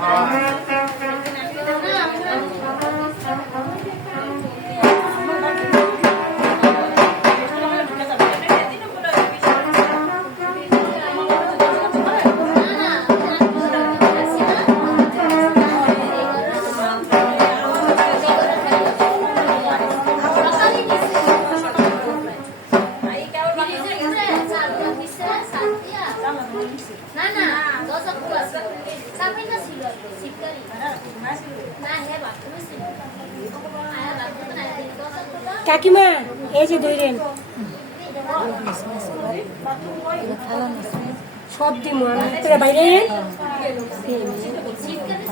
না কাকিমা এই যে ধরেন। সব দিন তোরা বাইরে? শিবকারি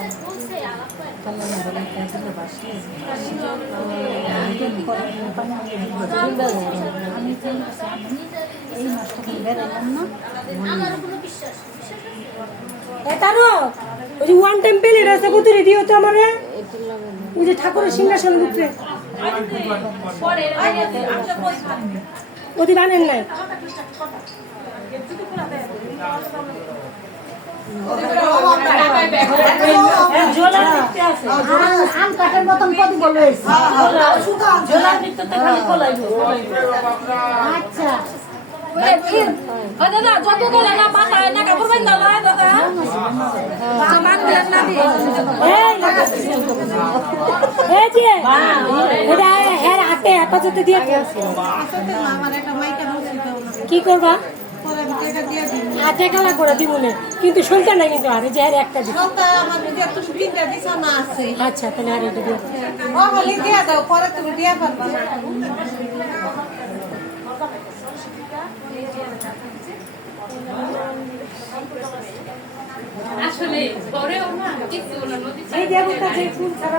সে বলছে আলাপ আমার কোনো বিশ্বাস বিশ্বাস আছে এ তারো ওই যে ওয়ান টেম্পেল এটা আছে কুতুরে দিও তো আমারে ওই যে ঠাকুরের সিংহাসন উপরে ওদি বানেন নাই? আম কাঠের মতন কত বলে আচ্ছা। দাদা যত গলা না না কাপড় দাদা। না দিয়ে আমার একটা মাইকা বলছিল কি করবা? পরে টাকা দিয়ে দিই। হাতে কালা করে দিব না কিন্তু শুনতে না কিন্তু আরে যে একটা দিব আচ্ছা তাহলে আর এটা দিও। ও দিয়ে দাও পরে তুমি দিয়ে পারবা না আসলে পরেও না কিছু না নদী এই দেবতা যে ফুল ছাড়া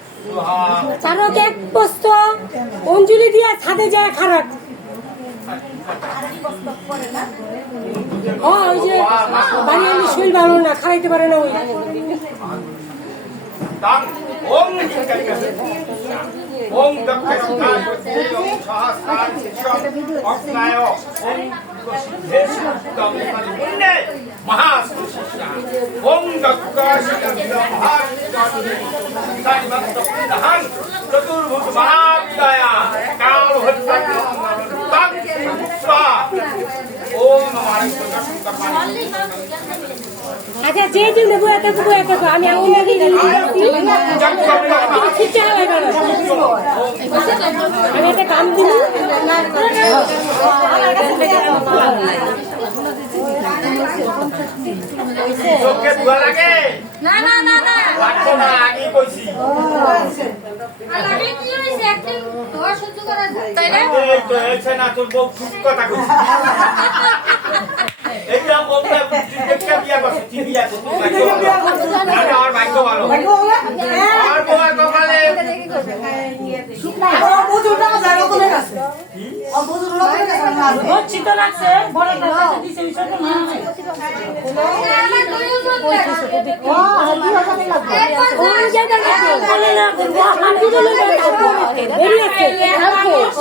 হ্যাঁ, তারও এক বস্ত অঞ্জলি দিয়া ছাদে যায় খারাপ ও ওই যে বাড়ি আমি শরীর ভালো না খাইতে পারে না ওই। ওম শিষ্যম আচ্ছা যে দিন দেবো এত দেবো এত। আমি একটা কাম না না না না। লাগতো না আগেই কইছি আর লাগলে কি হইছে একদিন ধোয়া সহ্য করা যায় তাই না এই তো এসে না তোর বউ খুব কথা কইছি এইটা বলতে দেখতে বিয়া করছে বিয়া করছে আরে আর ভাগ্য ভালো আর বউ কপালে চিত লাগছে বড় দিছে আমার দুইও সত্য ওই জায়গা লাগবে বলে না বলব হাঁটু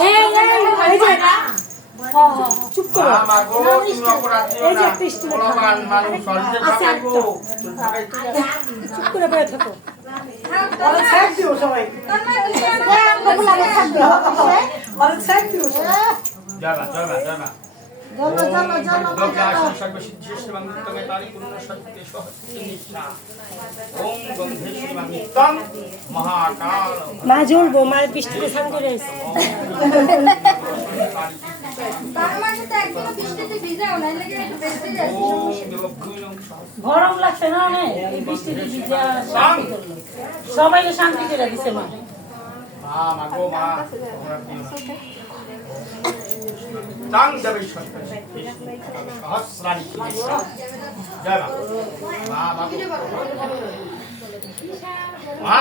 এই এই এই যে চুপ করো থাকব বসে থাকো যাবা যাবা মা মার বৃষ্টিতে স্নান করে এসে মানে গরম লাগছে না অনেক বৃষ্টিতে ভিজা শান্তি শান্তি করে দিছে মা। মা মাগো মা। তাং দেবে সহস্রাণী জয় মা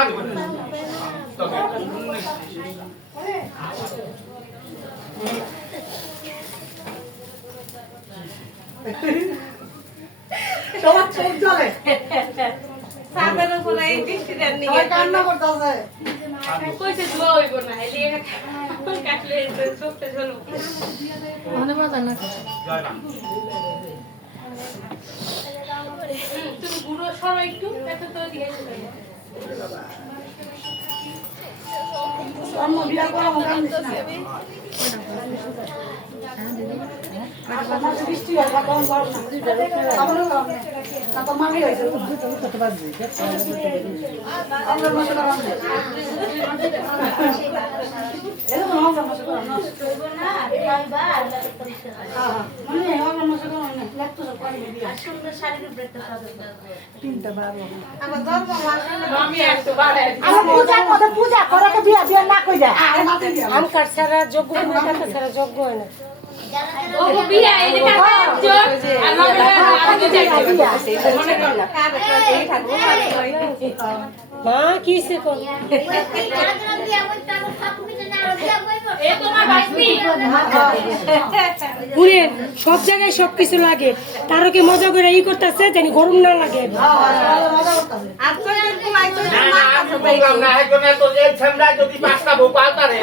সবার চোখ জলে সাদের উপরে এই দৃষ্টিটা নিয়ে কান্না করতেছে কইছে ধোয়া হইব না হেলিয়ে তুমি বুড়ো সরো একটু এত তো দিয়ে অন্য পূজা করে তো বিয়া বিয়া না কই যায় আর মাটি দিয়া আম কাঠ ছাড়া যোগ্য ছাড়া যোগ্য হয় না। ও বিয়া এই যে কাকা একজন আর মামি আগে যাইতে মনে কর না মা কি সে কোন এ তোমার বাসমি পুরে সব জায়গায় সব কিছু লাগে তারও কি মজা করে ই করতেছে জানি গরম না লাগে যদি পাঁচটা কোনো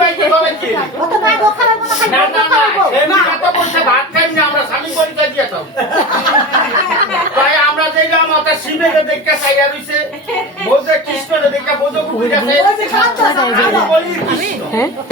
গাইতে হবে কি? কত না দোকানে কোনো খাই না না না এমনি বলছে ভাত খাই না আমরা স্বামী পরিচয় দিয়েতাম তাই আমরা দেখলাম ওটা শিবের দেখে চাইয়া রইছে। বলছে কৃষ্ণের আছে বলি কৃষ্ণ। মামি